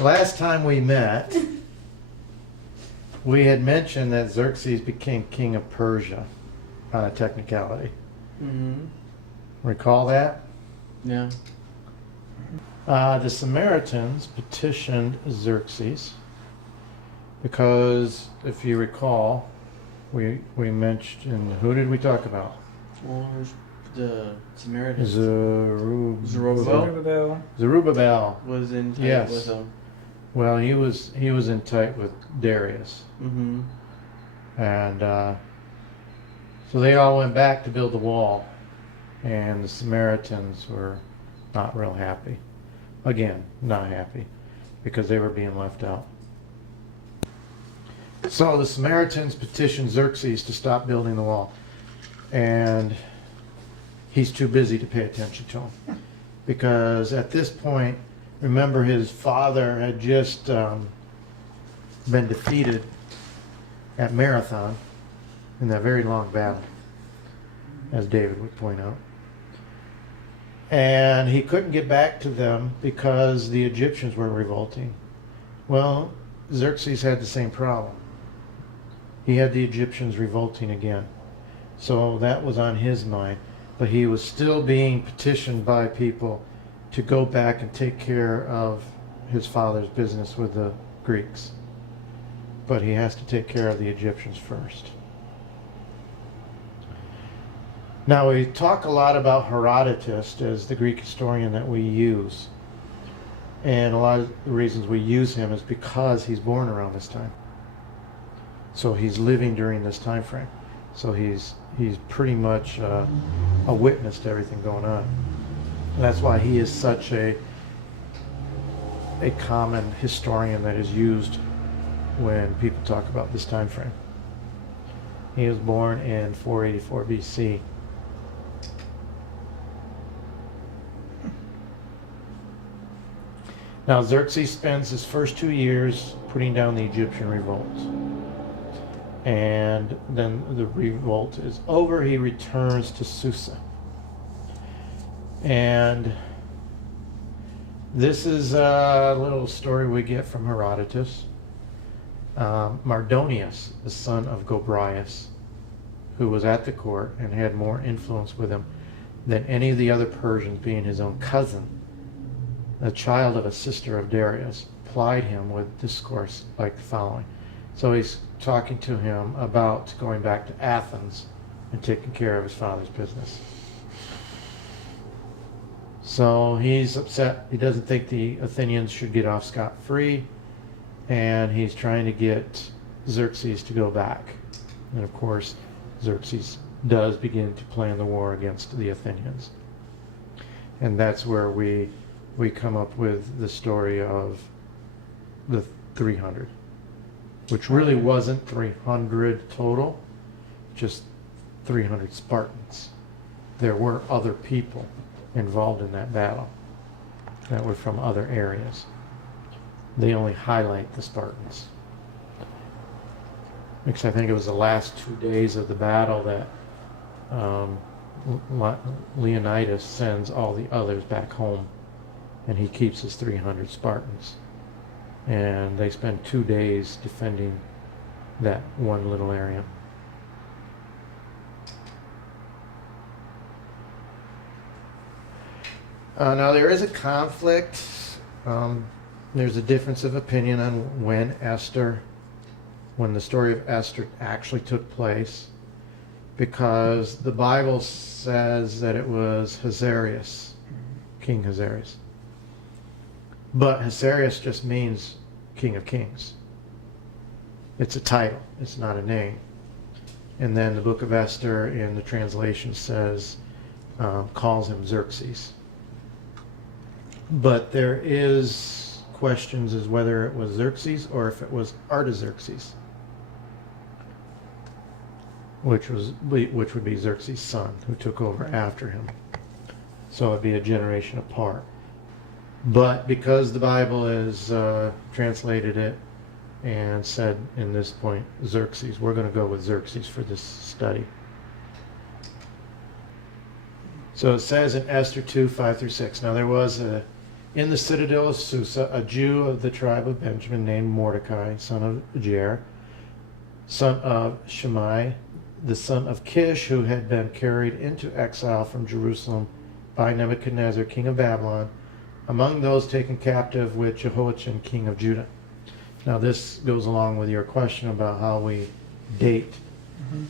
Last time we met, we had mentioned that Xerxes became king of Persia on a technicality. Mm-hmm. Recall that? Yeah. The Samaritans petitioned Xerxes because, if you recall, we mentioned, who did we talk about? Well, there's the Samaritans. Zerubbabel was in tight Yes. with them. Well, he was in tight with Darius, Mm-hmm. and so they all went back to build the wall, and the Samaritans were not real happy. Again, not happy, because they were being left out. So the Samaritans petitioned Xerxes to stop building the wall, and he's too busy to pay attention to him, because at this point, remember, his father had just been defeated at Marathon in that very long battle, as David would point out. And he couldn't get back to them because the Egyptians were revolting. Well, Xerxes had the same problem. He had the Egyptians revolting again. So that was on his mind. But he was still being petitioned by people to go back and take care of his father's business with the Greeks. But he has to take care of the Egyptians first. Now, we talk a lot about Herodotus as the Greek historian that we use. And a lot of the reasons we use him is because he's born around this time. So he's living during this time frame. So he's pretty much a witness to everything going on. And that's why he is such a common historian that is used when people talk about this time frame. He was born in 484 BC. Now, Xerxes spends his first 2 years putting down the Egyptian revolts. And then the revolt is over. He returns to Susa. And this is a little story we get from Herodotus. Mardonius, the son of Gobryas, who was at the court and had more influence with him than any of the other Persians, being his own cousin, a child of a sister of Darius, plied him with discourse like the following. So he's talking to him about going back to Athens and taking care of his father's business. So he's upset. He doesn't think the Athenians should get off scot-free, and he's trying to get Xerxes to go back. And of course, Xerxes does begin to plan the war against the Athenians. And that's where we come up with the story of the 300, which really wasn't 300 total, just 300 Spartans. There were other people involved in that battle that were from other areas. They only highlight the Spartans, because I think it was the last 2 days of the battle that Leonidas sends all the others back home, and he keeps his 300 Spartans. And they spend 2 days defending that one little area. Now, there is a conflict. There's a difference of opinion on when the story of Esther actually took place, because the Bible says that it was Xerxes, King Xerxes. But Xerxes just means King of Kings. It's a title, it's not a name. And then the book of Esther in the translation says, calls him Xerxes. But there is questions as whether it was Xerxes or if it was Artaxerxes, which would be Xerxes' son, who took over after him. So it'd be a generation apart. But because the Bible has translated it and said in this point Xerxes, we're going to go with Xerxes for this study. So it says in Esther 2, 5 through 6. Now there was a in the citadel of Susa, a Jew of the tribe of Benjamin named Mordecai, son of Jair, son of Shimei, the son of Kish, who had been carried into exile from Jerusalem by Nebuchadnezzar, king of Babylon, among those taken captive with Jehoiachin, king of Judah. Now this goes along with your question about how we date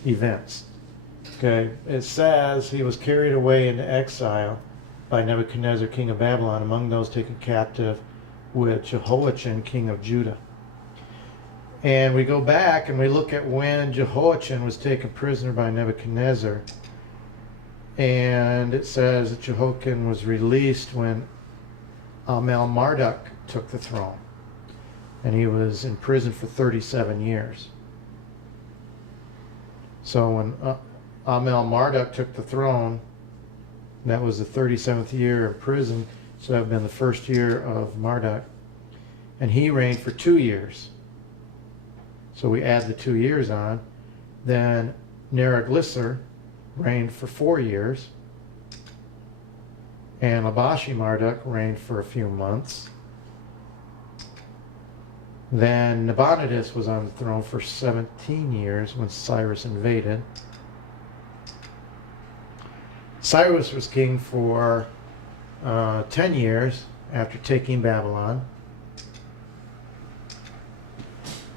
events. Okay, it says he was carried away into exile by Nebuchadnezzar, king of Babylon, among those taken captive with Jehoiachin, king of Judah. And we go back and we look at when Jehoiachin was taken prisoner by Nebuchadnezzar. And it says that Jehoiachin was released when Marduk took the throne. And he was in prison for 37 years. So when Marduk took the throne, that was the 37th year of prison. So that would have been the first year of Marduk. And he reigned for 2 years. So we add the 2 years on. Then Neriglissar reigned for 4 years. And Labashi Marduk reigned for a few months. Then Nabonidus was on the throne for 17 years when Cyrus invaded. Cyrus was king for 10 years after taking Babylon.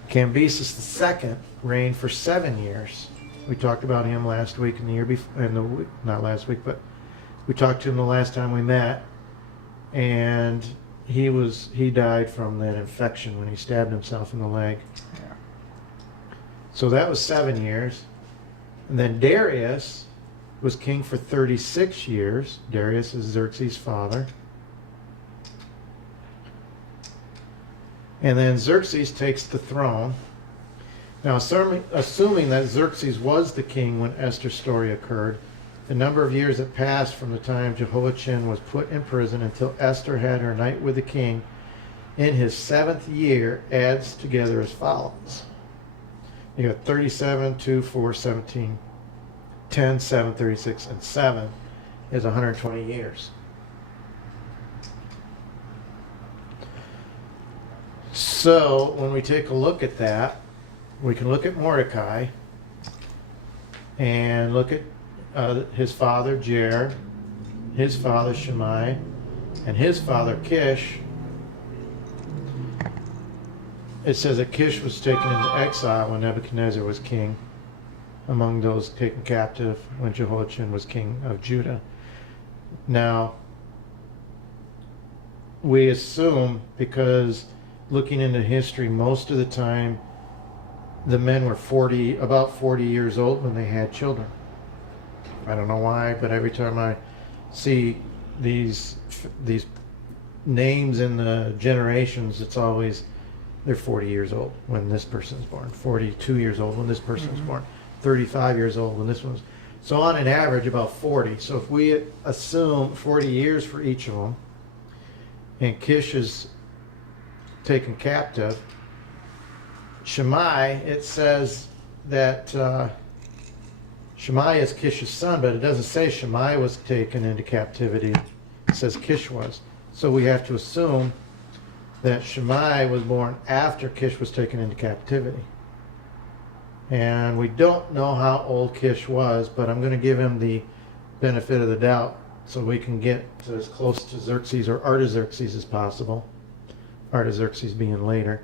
Cambyses II reigned for 7 years. We talked about him last week and the year before, not last week, but we talked to him the last time we met, and he died from that infection when he stabbed himself in the leg. Yeah. So that was 7 years. And then Darius was king for 36 years. Darius is Xerxes' father. And then Xerxes takes the throne. Now, assuming that Xerxes was the king when Esther's story occurred, the number of years that passed from the time Jehoiachin was put in prison until Esther had her night with the king in his 7th year adds together as follows. You got 37, 2, 4, 17, 10, 7, 36, and 7 is 120 years. So when we take a look at that, we can look at Mordecai and look at his father Jair, his father Shimei, and his father Kish. It says that Kish was taken into exile when Nebuchadnezzar was king, among those taken captive when Jehoiachin was king of Judah. Now, we assume, because looking into history, most of the time the men were about 40 years old when they had children. I don't know why, but every time I see these names in the generations, it's always they're 40 years old when this person's born, 42 years old when this person's born, 35 years old when this one's. So on an average, about 40. So if we assume 40 years for each of them, and Kish is taken captive, Shimei, it says that Shimei is Kish's son, but it doesn't say Shimei was taken into captivity. It says Kish was. So we have to assume that Shimei was born after Kish was taken into captivity. And we don't know how old Kish was, but I'm going to give him the benefit of the doubt so we can get to as close to Xerxes or Artaxerxes as possible. Artaxerxes being later.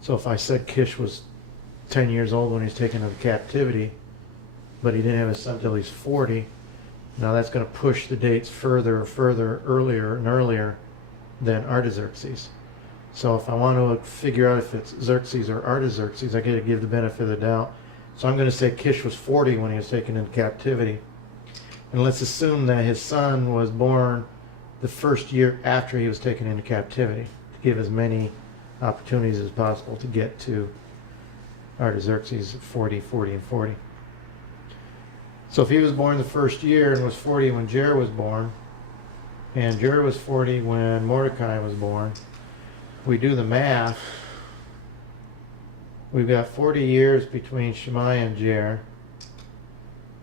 So if I said Kish was 10 years old when he was taken into captivity, but he didn't have a son until he's 40, now that's going to push the dates further and further, earlier and earlier than Artaxerxes. So if I want to figure out if it's Xerxes or Artaxerxes, I got to give the benefit of the doubt. So I'm going to say Kish was 40 when he was taken into captivity. And let's assume that his son was born the first year after he was taken into captivity, to give as many opportunities as possible to get to Artaxerxes at 40, 40, and 40. So if he was born the first year and was 40 when Jair was born, and Jair was 40 when Mordecai was born, we do the math, we've got 40 years between Shimei and Jair,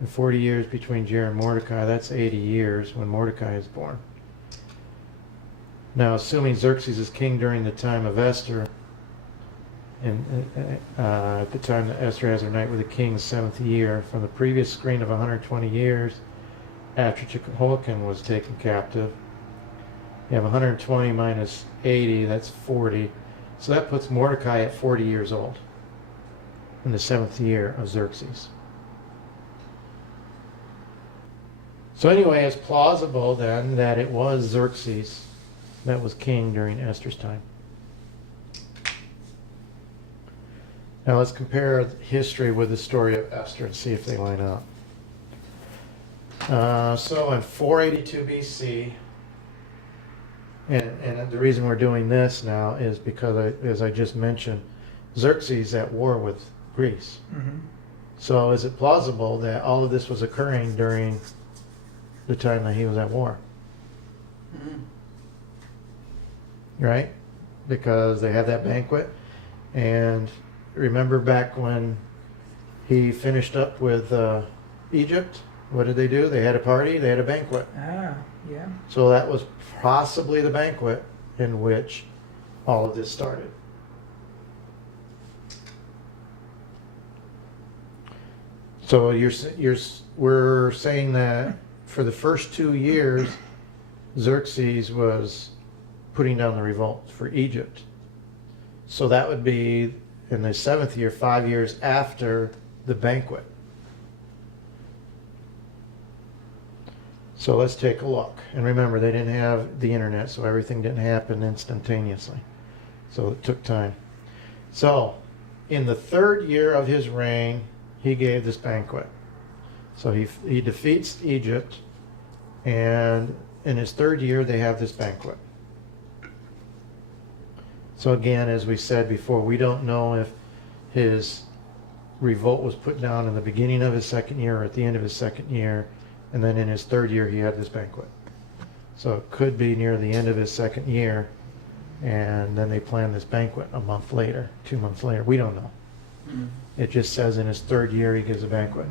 and 40 years between Jair and Mordecai. That's 80 years when Mordecai is born. Now, assuming Xerxes is king during the time of Esther, and at the time that Esther has her night with the king, the 7th year, from the previous screen of 120 years after Jehoiakim was taken captive, you have 120 minus 80, that's 40. So that puts Mordecai at 40 years old in the 7th year of Xerxes. So anyway, it's plausible then that it was Xerxes that was king during Esther's time. Now let's compare history with the story of Esther and see if they line up. So in 482 BC, and the reason we're doing this now is because, as I just mentioned, Xerxes at war with Greece. Mm-hmm. So is it plausible that all of this was occurring during the time that he was at war? Mm-hmm. Right? Because they had that banquet, and remember back when he finished up with Egypt, what did they do? They had a party, they had a banquet. Ah, yeah. So that was possibly the banquet in which all of this started. So we're saying that for the first 2 years, Xerxes was putting down the revolt for Egypt. So that would be in the 7th year, 5 years after the banquet. So let's take a look. And remember, they didn't have the internet, so everything didn't happen instantaneously. So it took time. So in the 3rd year of his reign, he gave this banquet. So he defeats Egypt, and in his 3rd year, they have this banquet. So again, as we said before, we don't know if his revolt was put down in the beginning of his 2nd year or at the end of his 2nd year, and then in his 3rd year he had this banquet. So it could be near the end of his 2nd year, and then they planned this banquet a month later, 2 months later. We don't know. Mm-hmm. It just says in his 3rd year he gives a banquet.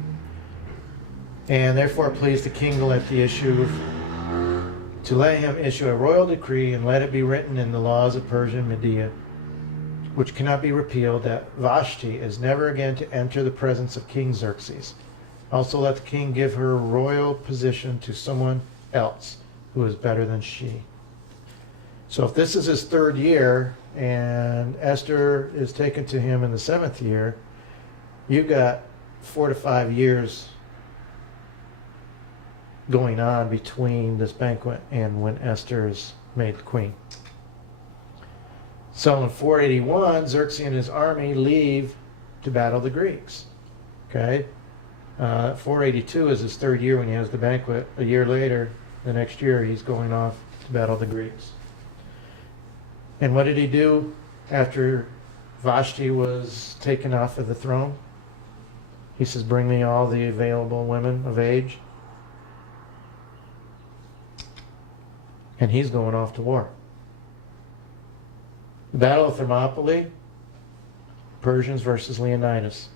And therefore pleased the king to let him issue a royal decree, and let it be written in the laws of Persia and Media, which cannot be repealed, that Vashti is never again to enter the presence of King Xerxes. Also let the king give her royal position to someone else who is better than she. So if this is his 3rd year, and Esther is taken to him in the 7th year, you've got 4 to 5 years going on between this banquet and when Esther is made queen. So in 481, Xerxes and his army leave to battle the Greeks. Okay? 482 is his 3rd year when he has the banquet. A year later, the next year, he's going off to battle the Greeks. And what did he do after Vashti was taken off of the throne? He says, bring me all the available women of age. And he's going off to war. The Battle of Thermopylae, Persians versus Leonidas,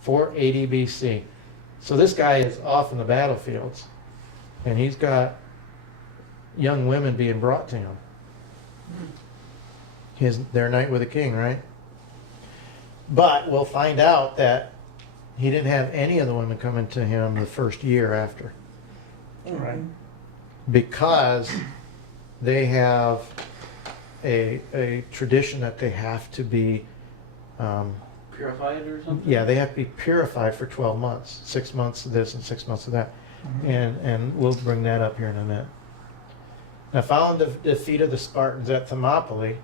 480 BC. So this guy is off in the battlefields, and he's got young women being brought to him. Their night with the king, right? But we'll find out that he didn't have any of the women coming to him the 1st year after. Right. Because they have a tradition that they have to be Purified or something? yeah, they have to be purified for 12 months, 6 months of this and 6 months of that. And we'll bring that up here in a minute. Now, following the defeat of the Spartans at Thermopylae,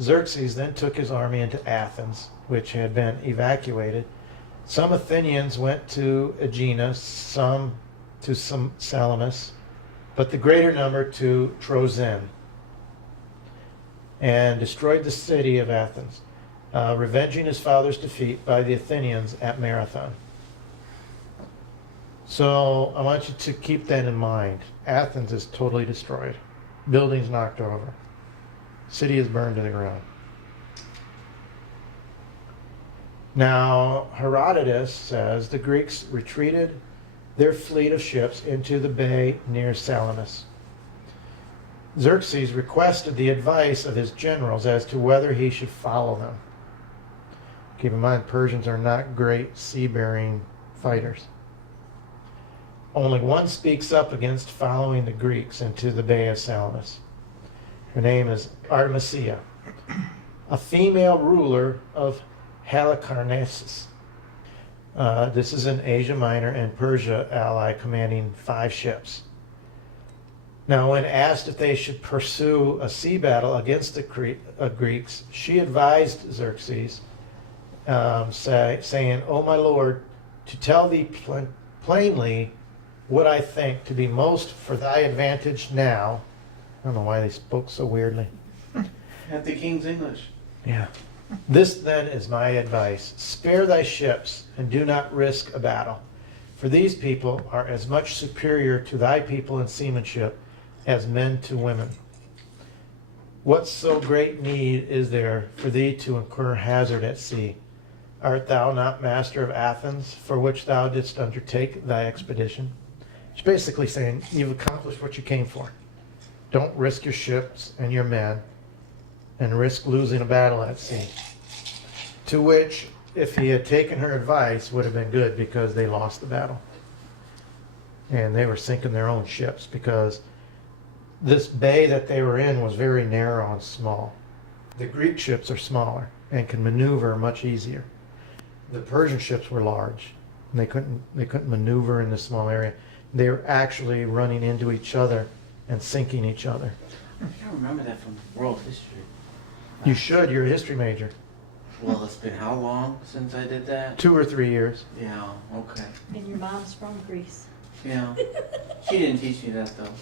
Xerxes then took his army into Athens, which had been evacuated. Some Athenians went to Aegina, some to Salamis, but the greater number to Trozen, and destroyed the city of Athens, revenging his father's defeat by the Athenians at Marathon. So I want you to keep that in mind. Athens is totally destroyed. Buildings knocked over. City is burned to the ground. Now, Herodotus says the Greeks retreated their fleet of ships into the bay near Salamis. Xerxes requested the advice of his generals as to whether he should follow them. Keep in mind, Persians are not great sea-bearing fighters. Only one speaks up against following the Greeks into the Bay of Salamis. Her name is Artemisia, a female ruler of Halicarnassus. This is an Asia Minor and Persia ally commanding 5 ships. Now, when asked if they should pursue a sea battle against the Greeks, she advised Xerxes, saying, "O my lord, to tell thee plainly what I think to be most for thy advantage now." I don't know why they spoke so weirdly. At the king's English. Yeah. "This then is my advice. Spare thy ships and do not risk a battle. For these people are as much superior to thy people in seamanship as men to women. What so great need is there for thee to incur hazard at sea? Art thou not master of Athens, for which thou didst undertake thy expedition?" She's basically saying, you've accomplished what you came for. Don't risk your ships and your men and risk losing a battle at sea. To which, if he had taken her advice, would have been good, because they lost the battle. And they were sinking their own ships because this bay that they were in was very narrow and small. The Greek ships are smaller and can maneuver much easier. The Persian ships were large and they couldn't maneuver in this small area. They were actually running into each other and sinking each other. I don't remember that from world history. You should, you're a history major. Well, it's been how long since I did that? 2 or 3 years. Yeah, okay. And your mom's from Greece. Yeah. She didn't teach me that though.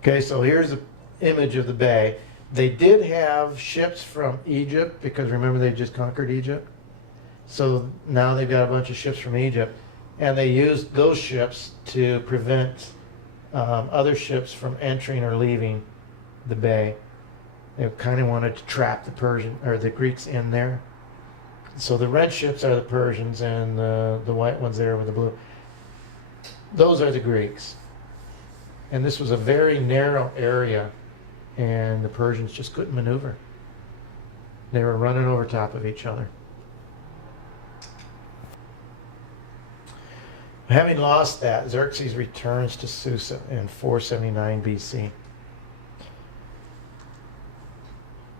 Okay, so here's an image of the bay. They did have ships from Egypt, because remember they just conquered Egypt? So now they've got a bunch of ships from Egypt, and they used those ships to prevent other ships from entering or leaving the bay. They kind of wanted to trap the Greeks in there. So the red ships are the Persians, and the white ones there with the blue, those are the Greeks. And this was a very narrow area, and the Persians just couldn't maneuver. They were running over top of each other. Having lost that, Xerxes returns to Susa in 479 BC.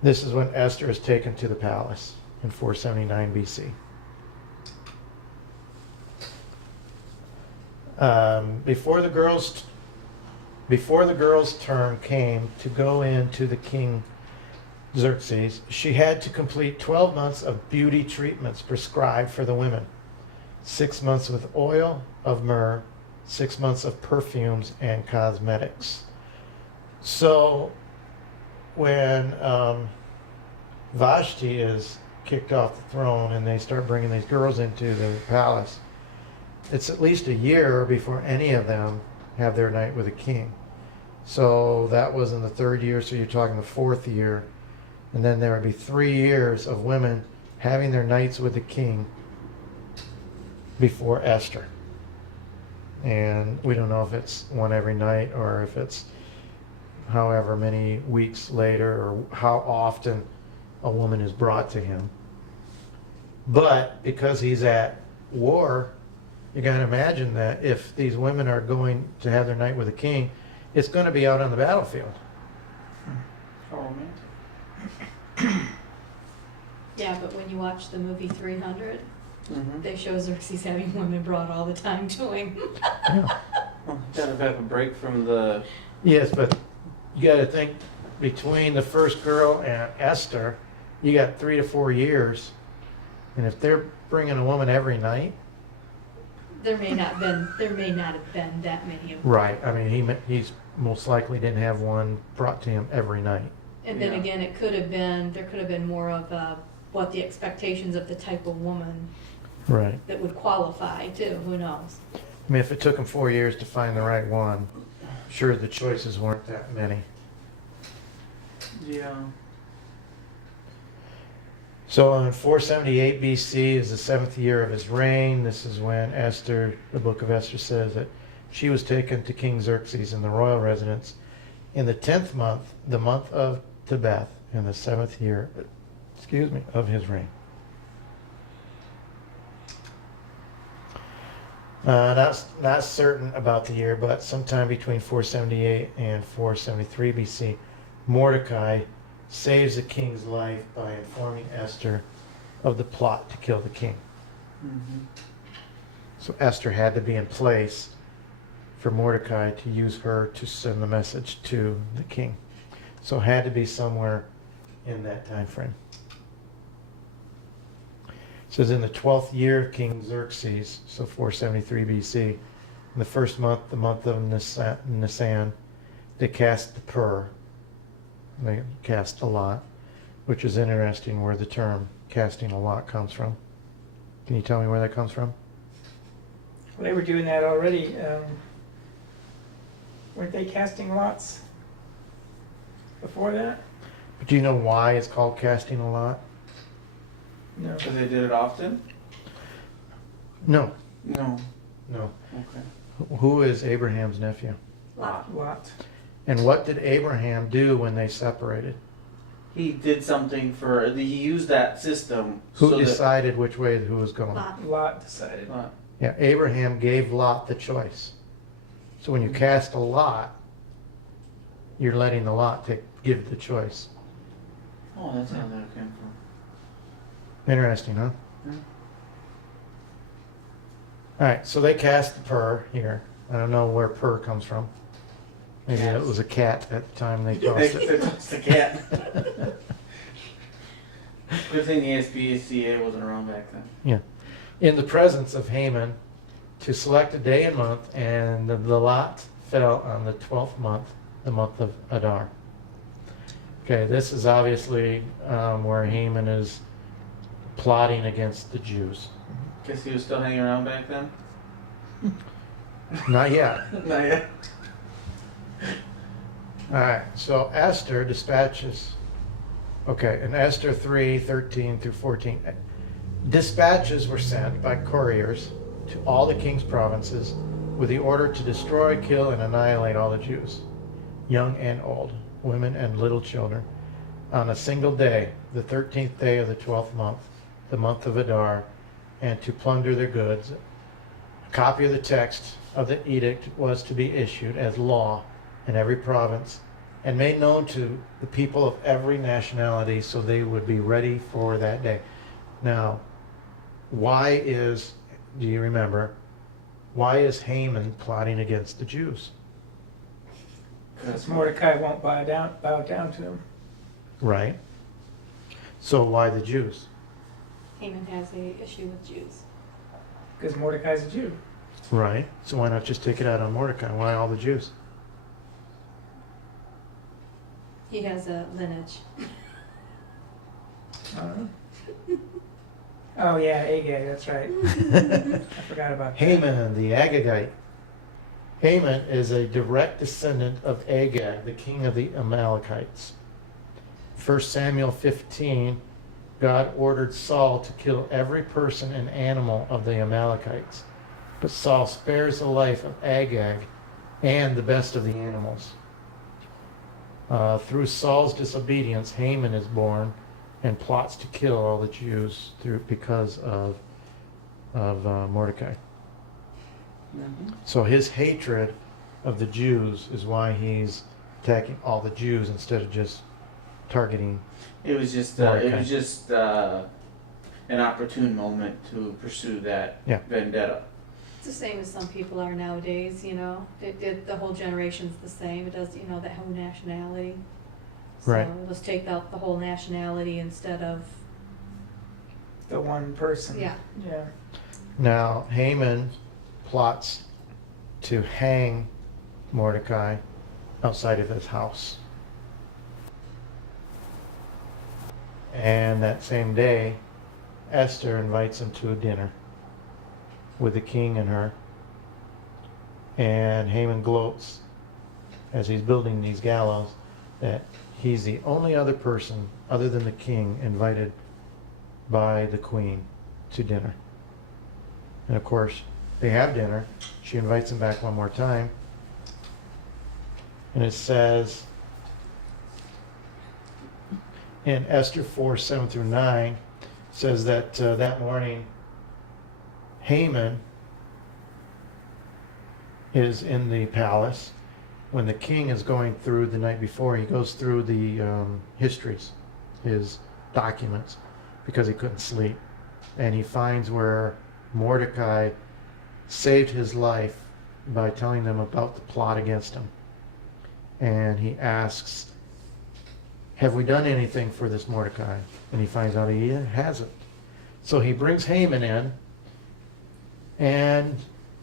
This is when Esther is taken to the palace in 479 BC. Before the girl's turn came to go in to the king Xerxes, she had to complete 12 months of beauty treatments prescribed for the women. 6 months with oil of myrrh, 6 months of perfumes and cosmetics. So when Vashti is kicked off the throne and they start bringing these girls into the palace, it's at least a year before any of them have their night with the king. So that was in the 3rd year, so you're talking the 4th year. And then there would be 3 years of women having their nights with the king before Esther. And we don't know if it's one every night or if it's however many weeks later, or how often a woman is brought to him. But because he's at war, you got to imagine that if these women are going to have their night with the king, it's going to be out on the battlefield. How romantic. Yeah, but when you watch the movie 300, Mm-hmm. they show Xerxes having women brought all the time to him. Yeah. Well, gotta have a break from the. Yes, but you got to think, between the first girl and Esther, you got 3 to 4 years. And if they're bringing a woman every night. There may not have been that many of them. Right. I mean, he's most likely didn't have one brought to him every night. And then Yeah. again, there could have been more of what the expectations of the type of woman Right. that would qualify too. Who knows? I mean, if it took him 4 years to find the right one, sure, the choices weren't that many. Yeah. So in 478 BC is the 7th year of his reign. This is when the book of Esther says that she was taken to King Xerxes in the royal residence In the 10th month, the month of Tebeth, in the 7th year, of his reign. Not certain about the year, but sometime between 478 and 473 BC, Mordecai saves the king's life by informing Esther of the plot to kill the king. Mm-hmm. So Esther had to be in place for Mordecai to use her to send the message to the king. So it had to be somewhere in that time frame. It says in the 12th year of King Xerxes, so 473 BC, in the first month, the month of Nisan, they cast the pur. They cast a lot, which is interesting where the term casting a lot comes from. Can you tell me where that comes from? Well, they were doing that already. Weren't they casting lots before that? But do you know why it's called casting a lot? No. Because they did it often? No. No. No. Okay. Who is Abraham's nephew? Lot. And what did Abraham do when they separated? He did something he used that system. Who so decided which way who was going? Lot decided. Yeah, Abraham gave Lot the choice. So when you cast a lot, you're letting the lot give the choice. Oh, that's how that came from. Interesting, huh? Yeah. All right, so they cast the pur here. I don't know where pur comes from. Maybe it was a cat at the time they tossed it. It's the cat. Good thing the SPCA wasn't around back then. Yeah. In the presence of Haman, to select a day and month, and the lot fell on the 12th month, the month of Adar. Okay, this is obviously where Haman is plotting against the Jews. Guess he was still hanging around back then? Not yet. Not yet. All right, so Esther dispatches. Okay, in Esther 3:13 through 14, dispatches were sent by couriers to all the king's provinces with the order to destroy, kill, and annihilate all the Jews, young and old, women and little children, on a single day, the 13th day of the 12th month, the month of Adar, and to plunder their goods. A copy of the text of the edict was to be issued as law in every province and made known to the people of every nationality so they would be ready for that day. Now, do you remember, why is Haman plotting against the Jews? Because Mordecai won't bow down to him. Right. So why the Jews? Haman has a issue with Jews. Because Mordecai's a Jew. Right. So why not just take it out on Mordecai? Why all the Jews? He has a lineage. Oh yeah, Agag, that's right. I forgot about that. Haman, the Agagite. Haman is a direct descendant of Agag, the king of the Amalekites. 1 Samuel 15, God ordered Saul to kill every person and animal of the Amalekites. But Saul spares the life of Agag and the best of the animals. Through Saul's disobedience, Haman is born and plots to kill all the Jews because of Mordecai. Mm-hmm. So his hatred of the Jews is why he's attacking all the Jews instead of just targeting. It was just an opportune moment to pursue that vendetta. It's the same as some people are nowadays, you know. The whole generation's the same. It does, you know, that whole nationality. So Right. let's take out the whole nationality instead of, The one person. yeah. Yeah. Now Haman plots to hang Mordecai outside of his house. And that same day, Esther invites him to a dinner with the king and her. And Haman gloats as he's building these gallows that he's the only other person other than the king invited by the queen to dinner. And of course, they have dinner. She invites him back one more time. And it says in Esther 4:7-9, says that that morning Haman is in the palace. When the king is going through the night before, he goes through the histories, his documents, because he couldn't sleep. And he finds where Mordecai saved his life by telling them about the plot against him. And he asks, have we done anything for this Mordecai? And he finds out he hasn't. So he brings Haman in, and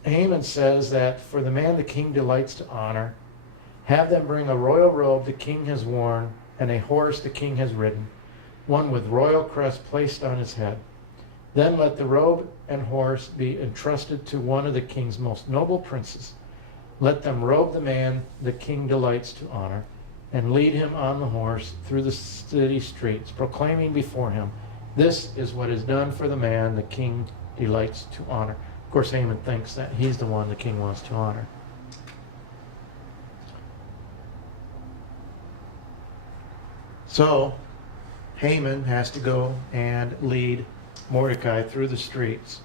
Haman says that for the man the king delights to honor, have them bring a royal robe the king has worn, and a horse the king has ridden, one with royal crest placed on his head. Then let the robe and horse be entrusted to one of the king's most noble princes. Let them robe the man the king delights to honor, and lead him on the horse through the city streets, proclaiming before him, this is what is done for the man the king delights to honor. Of course, Haman thinks that he's the one the king wants to honor. So Haman has to go and lead Mordecai through the streets,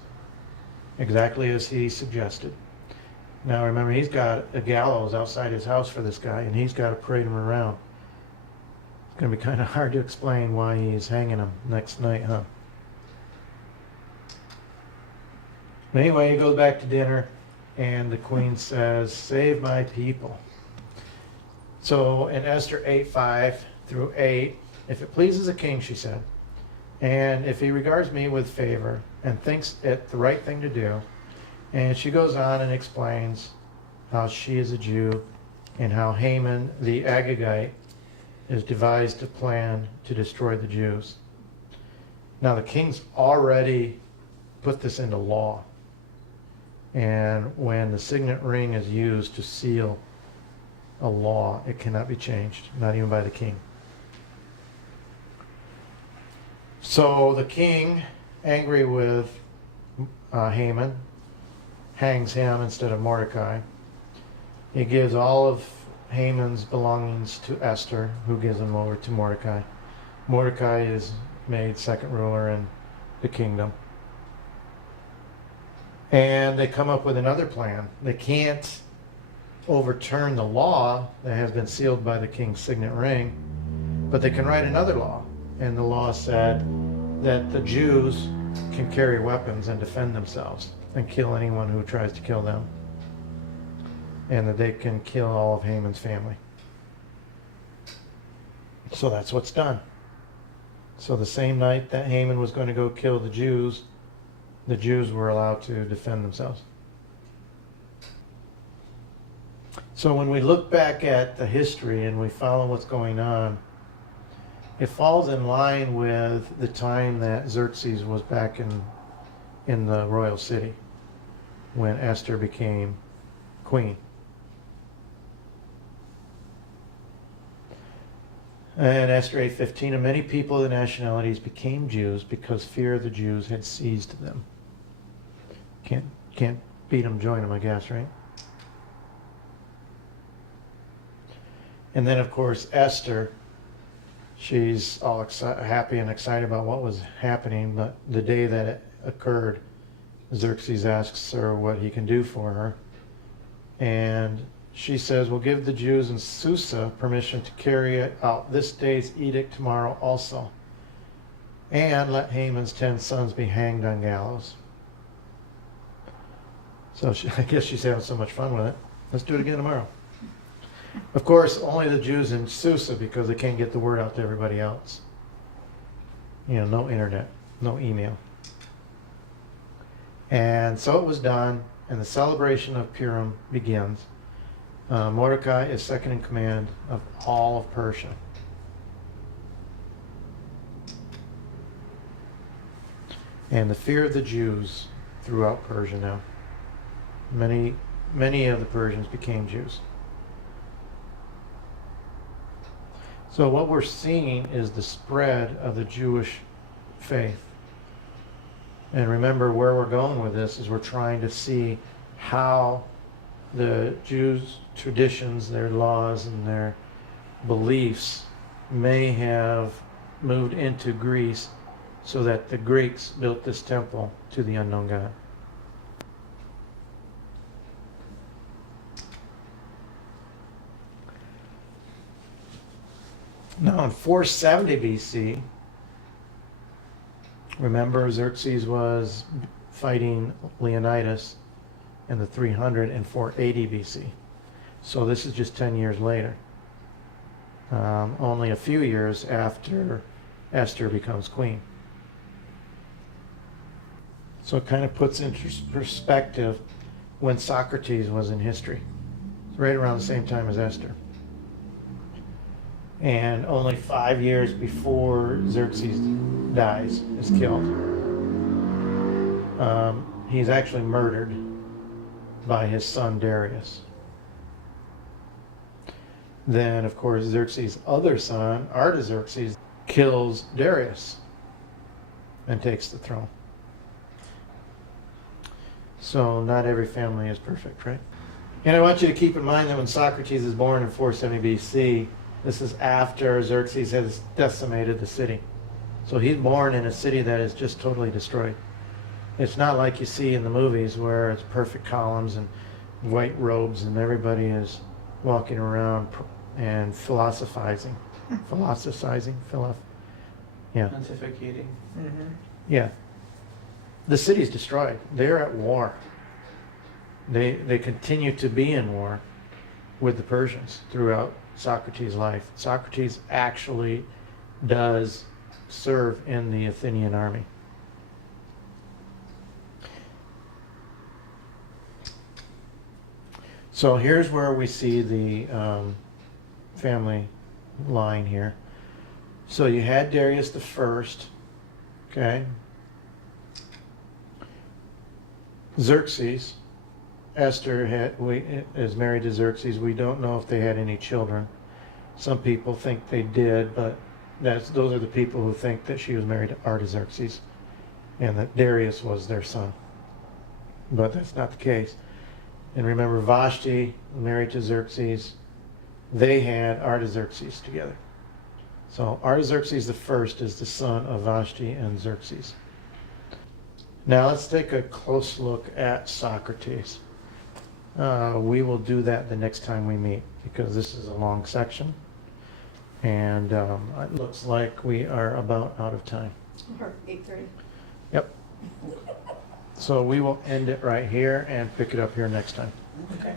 exactly as he suggested. Now remember, he's got a gallows outside his house for this guy, and he's got to parade him around. It's going to be kind of hard to explain why he's hanging him next night, huh? But anyway, he goes back to dinner, and the queen says, save my people. So in Esther 8:5-8, if it pleases the king, she said, and if he regards me with favor and thinks it the right thing to do, and she goes on and explains how she is a Jew and how Haman the Agagite has devised a plan to destroy the Jews. Now the king's already put this into law. And when the signet ring is used to seal a law, it cannot be changed, not even by the king. So the king, angry with Haman, hangs him instead of Mordecai. He gives all of Haman's belongings to Esther, who gives them over to Mordecai. Mordecai is made second ruler in the kingdom. And they come up with another plan. They can't overturn the law that has been sealed by the king's signet ring, but they can write another law. And the law said that the Jews can carry weapons and defend themselves and kill anyone who tries to kill them, and that they can kill all of Haman's family. So that's what's done. So the same night that Haman was going to go kill the Jews were allowed to defend themselves. So when we look back at the history and we follow what's going on, it falls in line with the time that Xerxes was back in the royal city when Esther became queen. And Esther 8:15, and many people of the nationalities became Jews because fear of the Jews had seized them. Can't beat them, join them, I guess, right? And then, of course, Esther, she's all happy and excited about what was happening, but the day that it occurred, Xerxes asks her what he can do for her. And she says, we'll give the Jews in Susa permission to carry out this day's edict tomorrow also. And let Haman's 10 sons be hanged on gallows. So I guess she's having so much fun with it. Let's do it again tomorrow. Of course, only the Jews in Susa, because they can't get the word out to everybody else. You know, no internet, no email. And so it was done, and the celebration of Purim begins. Mordecai is second in command of all of Persia. And the fear of the Jews throughout Persia now. Many of the Persians became Jews. So what we're seeing is the spread of the Jewish faith. And remember, where we're going with this is we're trying to see how the Jews' traditions, their laws, and their beliefs may have moved into Greece so that the Greeks built this temple to the unknown God. Now in 470 BC, remember Xerxes was fighting Leonidas in the 300 and 480 BC. So this is just 10 years later. Only a few years after Esther becomes queen. So it kind of puts into perspective when Socrates was in history. It's right around the same time as Esther. And only 5 years before Xerxes dies, is killed. He's actually murdered by his son Darius. Then, of course, Xerxes' other son, Artaxerxes, kills Darius and takes the throne. So not every family is perfect, right? And I want you to keep in mind that when Socrates is born in 470 BC, this is after Xerxes has decimated the city. So he's born in a city that is just totally destroyed. It's not like you see in the movies where it's perfect columns and white robes and everybody is walking around and philosophizing. Yeah. Pontificating. Mm-hmm. Yeah. The city's destroyed. They're at war. They continue to be in war with the Persians throughout Socrates' life. Socrates actually does serve in the Athenian army. So here's where we see the family line here. So you had Darius the First, okay? Xerxes, Esther is married to Xerxes. We don't know if they had any children. Some people think they did, but those are the people who think that she was married to Artaxerxes and that Darius was their son. But that's not the case. And remember, Vashti, married to Xerxes, they had Artaxerxes together. So Artaxerxes the First is the son of Vashti and Xerxes. Now let's take a close look at Socrates. We will do that the next time we meet because this is a long section. And it looks like we are about out of time. Or 8:30. Yep. So we will end it right here and pick it up here next time. Okay.